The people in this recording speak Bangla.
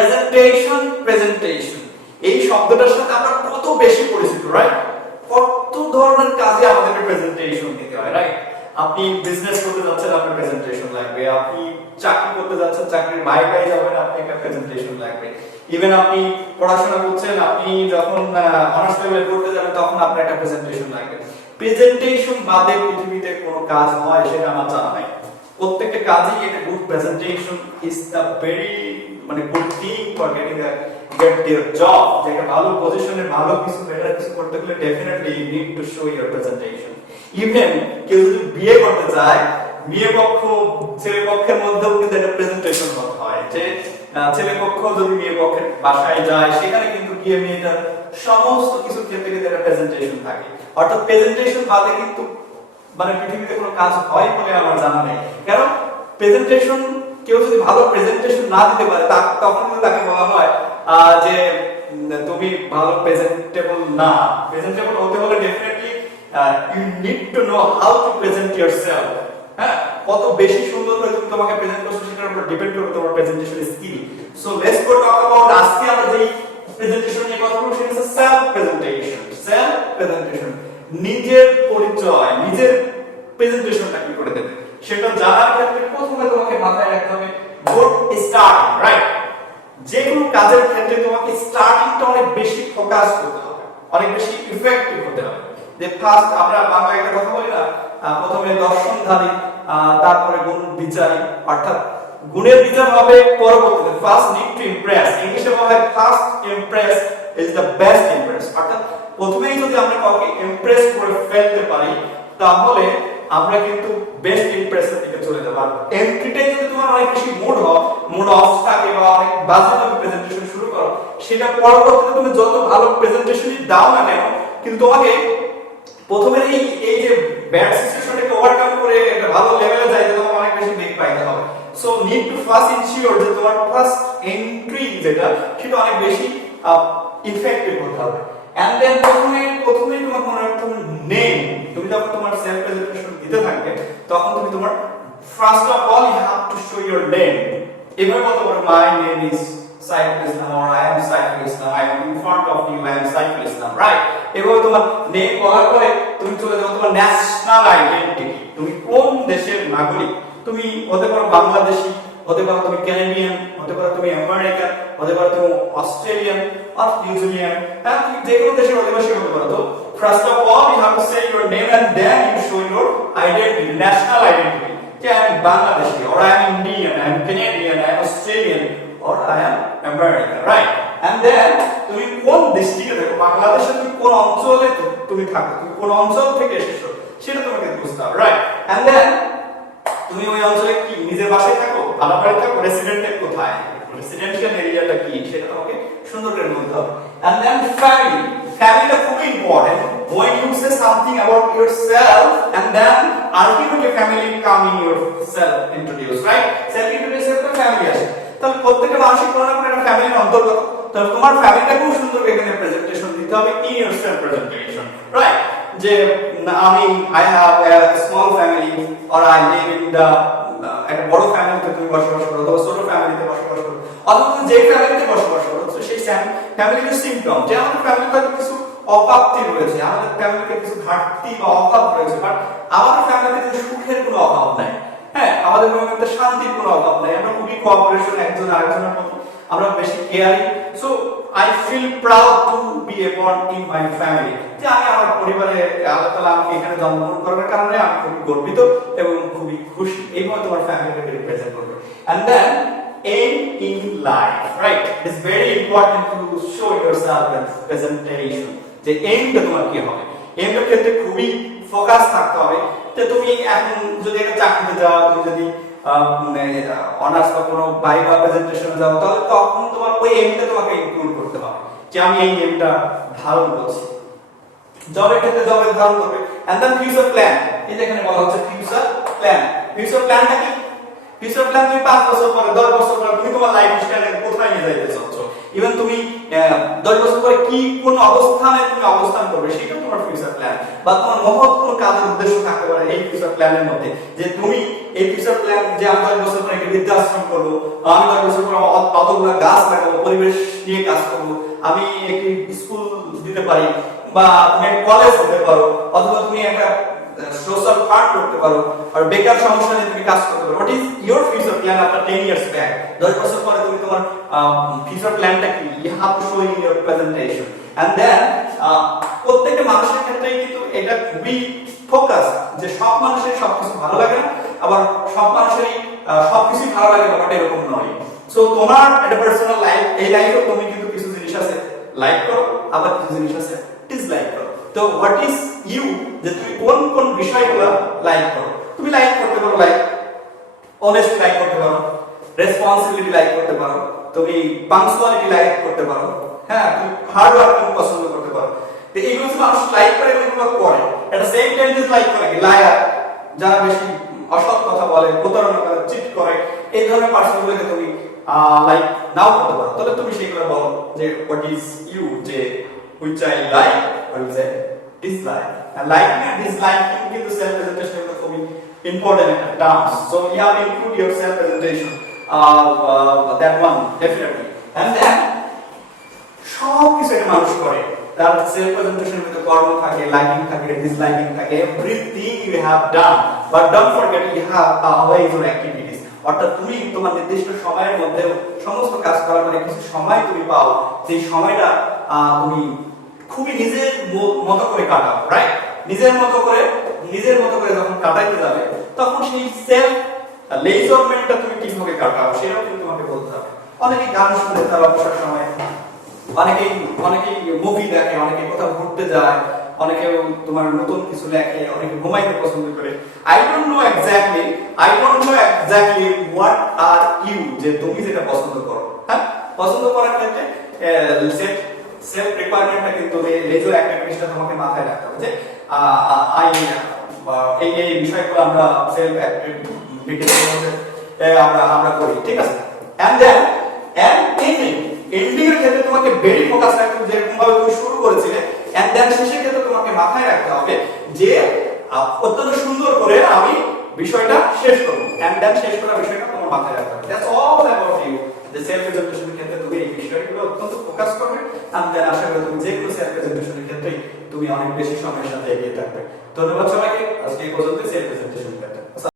প্রেজেন্টেশন এই শব্দটার সাথে আমরা কত বেশি পরিচিত, রাইট? কত ধরনের কাজে আমাদের প্রেজেন্টেশন দিতে হয়, রাইট? আপনি বিজনেস করতে যাচ্ছেন, আপনার প্রেজেন্টেশন লাগবে। আপনি চাকরি করতে যাচ্ছেন, চাকরির ভাইভাই যাবেন, আপনি একটা প্রেজেন্টেশন লাগবে। ইভেন আপনি পড়াশোনা করছেন, আপনি যখন অনার্স লেভেলে পড়তে যাবেন, তখন আপনার একটা প্রেজেন্টেশন লাগবে। প্রেজেন্টেশন বাদে পৃথিবীতে কোনো কাজ হয় সেটা আমার জানা নাই। প্রত্যেকটা কাজেই একটা good presentation is the very good thing for get their job. যে একটা ভালো পজিশনে ভালো কিছু বেটার কিছু করতে গেলে definitely you need to show your presentation. Even কেউ যদি বিয়ে করতে চায়, বিয়ে পক্ষ ছেলে পক্ষের মধ্যেও কিন্তু একটা প্রেজেন্টেশন করতে হয়। যে ছেলে পক্ষ যদি মেয়ে পক্ষের বাসায় যায়, সেখানে কিন্তু গিয়ে মেয়েটার সমস্ত কিছু ক্ষেত্রে কিন্তু একটা প্রেজেন্টেশন থাকে। অর্থাৎ প্রেজেন্টেশন বাদে কিন্তু পৃথিবীতে কোনো কাজ হয় বলে আমার জানা নেই। কারণ প্রেজেন্টেশন, কেউ যদি ভালো প্রেজেন্টেশন না দিতে পারে, তখন কিন্তু তাকে বলা হয় যে তুমি ভালো প্রেজেন্টেবল না। প্রেজেন্টেবল হতে হলে definitely you need to know how to present yourself. হ্যাঁ, কত বেশি সুন্দর করে তুমি তোমাকে প্রেজেন্ট করছো সেটার উপর ডিপেন্ড করে তোমার presentation skill. So let's go talk about আজকে আমরা যেই প্রেজেন্টেশন নিয়ে কথা বলবো সেটা হচ্ছে সেলফ প্রেজেন্টেশন। সেলফ প্রেজেন্টেশন, নিজের পরিচয়, নিজের প্রেজেন্টেশনটা কি করে দেবে সেটা জানার ক্ষেত্রে প্রথমে তোমাকে মাথায় রাখতে হবে গুড স্টার্ট, রাইট? যে কোনো কাজের ক্ষেত্রে তোমাকে স্টার্টিংটা অনেক বেশি ফোকাস করতে হবে, অনেক বেশি ইফেক্টিভ হতে হবে। যে ফার্স্ট আমরা বাংলায় একটা কথা বলি না, প্রথমে দর্শনধারী, তারপরে গুণ বিচারী, অর্থাৎ গুণের বিচার হবে পরবর্তীতে। ফার্স্ট নিড টু ইমপ্রেস, ইংলিশে বলা হয় first Impress is the best Impress. অর্থাৎ প্রথমেই যদি আমরা কাউকে ইমপ্রেস করে ফেলতে পারি, তাহলে আমরা কিন্তু বেস্ট ইমপ্রেসের দিকে চলে যাব। আর এন্ট্রিটাই যদি তোমার অনেক বেশি মুড অফ থাকে বা অনেক বাজে ভাবে প্রেজেন্টেশন শুরু করো, সেটা পরবর্তীতে তুমি যত ভালো প্রেজেন্টেশনই দাও না কেন, কিন্তু তোমাকে প্রথমে এই যে ব্যাড সিচুয়েশনটাকে ওভারকাম করে একটা ভালো লেভেলে যাইতে তোমাকে অনেক বেশি বেগ পাইতে হবে। So need to first ensure যে তোমার ফার্স্ট এন্ট্রি যেটা সেটা অনেক বেশি ইফেক্টিভ হতে হবে। এন্ড দেন প্রথমেই তোমার মনে রাখতে হবে নেম। তুমি যখন তোমার সেলফ প্রেজেন্টেশন দিতে থাকবে, তখন তুমি তোমার first of all you have to show your name. এভাবে বলতে পারো my name is Saiful Islam, or I am Saiful Islam, I am in front of you, I am Saiful Islam, right? এভাবে তোমার নেম বলার পরে তুমি চলে যাও তোমার ন্যাশনাল আইডেন্টিটি। তুমি কোন দেশের নাগরিক? তুমি হতে পারো বাংলাদেশী, হতে পারো তুমি ক্যানাডিয়ান, হতে পারো তুমি আমেরিকান, হতে পারো তুমি অস্ট্রেলিয়ান অর নিউজিল্যান্ড, হ্যাঁ, তুমি যে কোনো দেশের অধিবাসী হতে পারো। তো first of all you have to say your name and then you show your identity, national identity. যে I am Bangladeshi, or I am Indian, I am Canadian, I am Australian, or I am American, right? And then তুমি কোন ডিস্ট্রিক্টে থাকো, বাংলাদেশে তুমি কোন অঞ্চলে তুমি থাকো, তুমি কোন অঞ্চল থেকে এসেছো সেটা তোমাকে বুঝতে হবে, রাইট? And then তুমি ওই অঞ্চলে কি নিজের বাসায় থাকো, ভাড়া বাড়ি থাকো, রেসিডেন্টে কোথায়, রেসিডেন্সিয়াল এরিয়াটা কি সেটা তোমাকে সুন্দর করে বলতে হবে। And then ফ্যামিলিটা খুবই important. When you say something about yourself and then ultimately family come in yourself introduce, right? Self introduce এর পর ফ্যামিলি আসে। তাহলে প্রত্যেকটা মানুষের কোনো না কোনো একটা ফ্যামিলির অন্তর্গত। তাহলে তোমার ফ্যামিলিটা খুব সুন্দর এখানে প্রেজেন্টেশন দিতে হবে in your self presentation, right? যে I have a small family, or I live in the একটা বড় ফ্যামিলিতে তুমি বসবাস করো, অথবা ছোট ফ্যামিলিতে বসবাস করো, অথবা তুমি যে ফ্যামিলিতে বসবাস করো সেই ফ্যামিলির সিম্পটম যে আমাদের ফ্যামিলিতে কিছু অভাবটি রয়েছে, আমাদের ফ্যামিলিতে কিছু ঘাটতি বা অভাব রয়েছে, বাট আমাদের ফ্যামিলিতে কিন্তু সুখের কোনো অভাব নাই। হ্যাঁ, আমাদের ফ্যামিলিতে শান্তির কোনো অভাব নাই। আমরা খুবই কোঅপারেশন, একজন আরেকজনের প্রতি আমরা বেশি caring. So I feel proud to be a born in my family. যে আমি আমার পরিবারে, আল্লাহ তাআলা আমাকে এখানে জন্মগ্রহণ করার কারণে আমি খুবই গর্বিত এবং খুবই খুশি। এইভাবে তোমার ফ্যামিলিকে রিপ্রেজেন্ট করবে। And then aim in life, right? It's very important to show yourself as presentation. যে এইমটা তোমার কি হবে, এইমটার ক্ষেত্রে খুবই ফোকাস থাকতে হবে। যে তুমি এখন যদি একটা চাকরিতে যাও, তুমি যদি অনার্স বা কোনো ভাইভা প্রেজেন্টেশনে যাও, তাহলে তখন তোমার ওই এইমটা তোমাকে ইনক্লুড করতে হবে যে আমি এই এইমটা ধারণ করছি। জবের ক্ষেত্রে জবের ধারণ করবে। এন্ড দেন ফিউচার প্ল্যান, এই যে এখানে বলা হচ্ছে ফিউচার প্ল্যান। ফিউচার প্ল্যানটা কি? ফিউচার প্ল্যান তুমি 5 বছর পরে, 10 বছর পরে তুমি তোমার লাইফ স্টাইলটাকে কোথায় নিয়ে যাইতে চাচ্ছ। ইভেন তুমি 10 বছর পরে কি কোন অবস্থানে তুমি অবস্থান করবে সেটা তোমার ফিউচার প্ল্যান, বা তোমার মহৎ কোন কাজের উদ্দেশ্য থাকতে পারে এই ফিউচার প্ল্যানের মধ্যে, যে তুমি এই ফিউচার প্ল্যান যে আমি 10 বছর পরে একটা বৃদ্ধাশ্রম করবো, আমি 10 বছর পরে অতগুলো গাছ লাগাবো, পরিবেশ নিয়ে কাজ করবো, আমি একটি স্কুল দিতে পারি, বা তুমি একটা কলেজ দিতে পারো, অথবা তুমি একটা সোশ্যাল ফান্ড করতে পারো, আর বেকার সমস্যা নিয়ে তুমি কাজ করতে পারো। What is your future plan after 10 years back? 10 বছর পরে তুমি তোমার ফিউচার প্ল্যানটা কি? You have to show in your presentation. And then প্রত্যেকটা মানুষের ক্ষেত্রেই কিন্তু এটা খুবই ফোকাস, যে সব মানুষের সবকিছু ভালো লাগে না, আবার সব মানুষেরই সবকিছু ভালো লাগে ব্যাপারটা এরকম নয়। সো তোমার একটা পার্সোনাল লাইফ, এই লাইফে তুমি কিন্তু কিছু জিনিস আছে লাইক করো, আবার কিছু জিনিস আছে ডিসলাইক করো। তো হোয়াট ইজ ইউ, যে তুমি কোন কোন বিষয়গুলো লাইক করো? তুমি লাইক করতে পারো লাইক অনেস্ট, লাইক করতে পারো রেসপন্সিবিলিটি, লাইক করতে পারো তুমি পাংচুয়ালিটি, লাইক করতে পারো, হ্যাঁ তুমি হার্ড ওয়ার্কিং পছন্দ করতে পারো। তো এইগুলো মানুষ লাইক করে, এগুলো করে। এটা সেম টাইম লাইক করে লায়ার, যারা বেশি অসৎ কথা বলে, প্রতারণা করে, চিট করে, এই ধরনের পার্সনগুলোকে তুমি লাইক নাও করতে পারো। তাহলে তুমি সেগুলো বলো যে হোয়াট ইজ ইউ, যে which I like or which I dislike. And liking and disliking কিন্তু self presentation এর খুবই important একটা terms. So you have to include your self presentation, that one definitely. And then সব কিছু একটা মানুষ করে, তার সেলফ প্রেজেন্টেশনের মধ্যে কর্ম থাকে, লাইকিং থাকে, ডিসলাইকিং থাকে, everything you have done, but don't forget you have always your activities. অর্থাৎ তুমি তোমার নির্দিষ্ট সময়ের মধ্যে সমস্ত কাজ করার পরে কিছু সময় তুমি পাও, সেই সময়টা তুমি খুবই নিজের মতো করে কাটাও, রাইট? নিজের মতো করে যখন কাটাইতে যাবে, তখন সেই সেলফ লেজারমেন্টটা তুমি কিভাবে কাটাও সেটাও কিন্তু তোমাকে বলতে হবে। অনেকে গান শুনে তার অবসর সময়, অনেকেই মুভি দেখে, অনেকে কোথাও ঘুরতে যায়, অনেকে তোমার নতুন কিছু লেখে, অনেকে ঘুমাইতে পছন্দ করে। I don't know exactly what are you, যে তুমি যেটা পছন্দ করো। হ্যাঁ, পছন্দ করার ক্ষেত্রে সেলফ রিকোয়ারমেন্টটা কিন্তু লেজার অ্যাক্টিভিটিসটা তোমাকে মাথায় রাখতে হবে, যে এই বিষয়গুলো আমরা সেলফ অ্যাক্টিভিটিসের মধ্যে আমরা করি, ঠিক আছে? এন্ড দেন এন্ডিং এর ক্ষেত্রে তোমাকে ভেরি ফোকাস রাখতে হবে, যেরকম ভাবে তুমি শুরু করেছিলে। এন্ড দেন শেষের ক্ষেত্রে তোমাকে মাথায় রাখতে হবে যে অত্যন্ত সুন্দর করে আমি বিষয়টা শেষ করব। এন্ড দেন শেষ করা বিষয়টা তোমার মাথায় রাখতে হবে। That's all about you. যে সেলফ প্রেজেন্টেশনের ক্ষেত্রে তুমি এই বিষয়গুলো অত্যন্ত ফোকাস করবে, এন্ড দেন আশা করি তুমি যে কোনো সেলফ প্রেজেন্টেশনের ক্ষেত্রে তুমি অনেক বেশি সময়ের সাথে এগিয়ে থাকবে। ধন্যবাদ সবাইকে। আজকে এই পর্যন্ত সেলফ প্রেজেন্টেশন।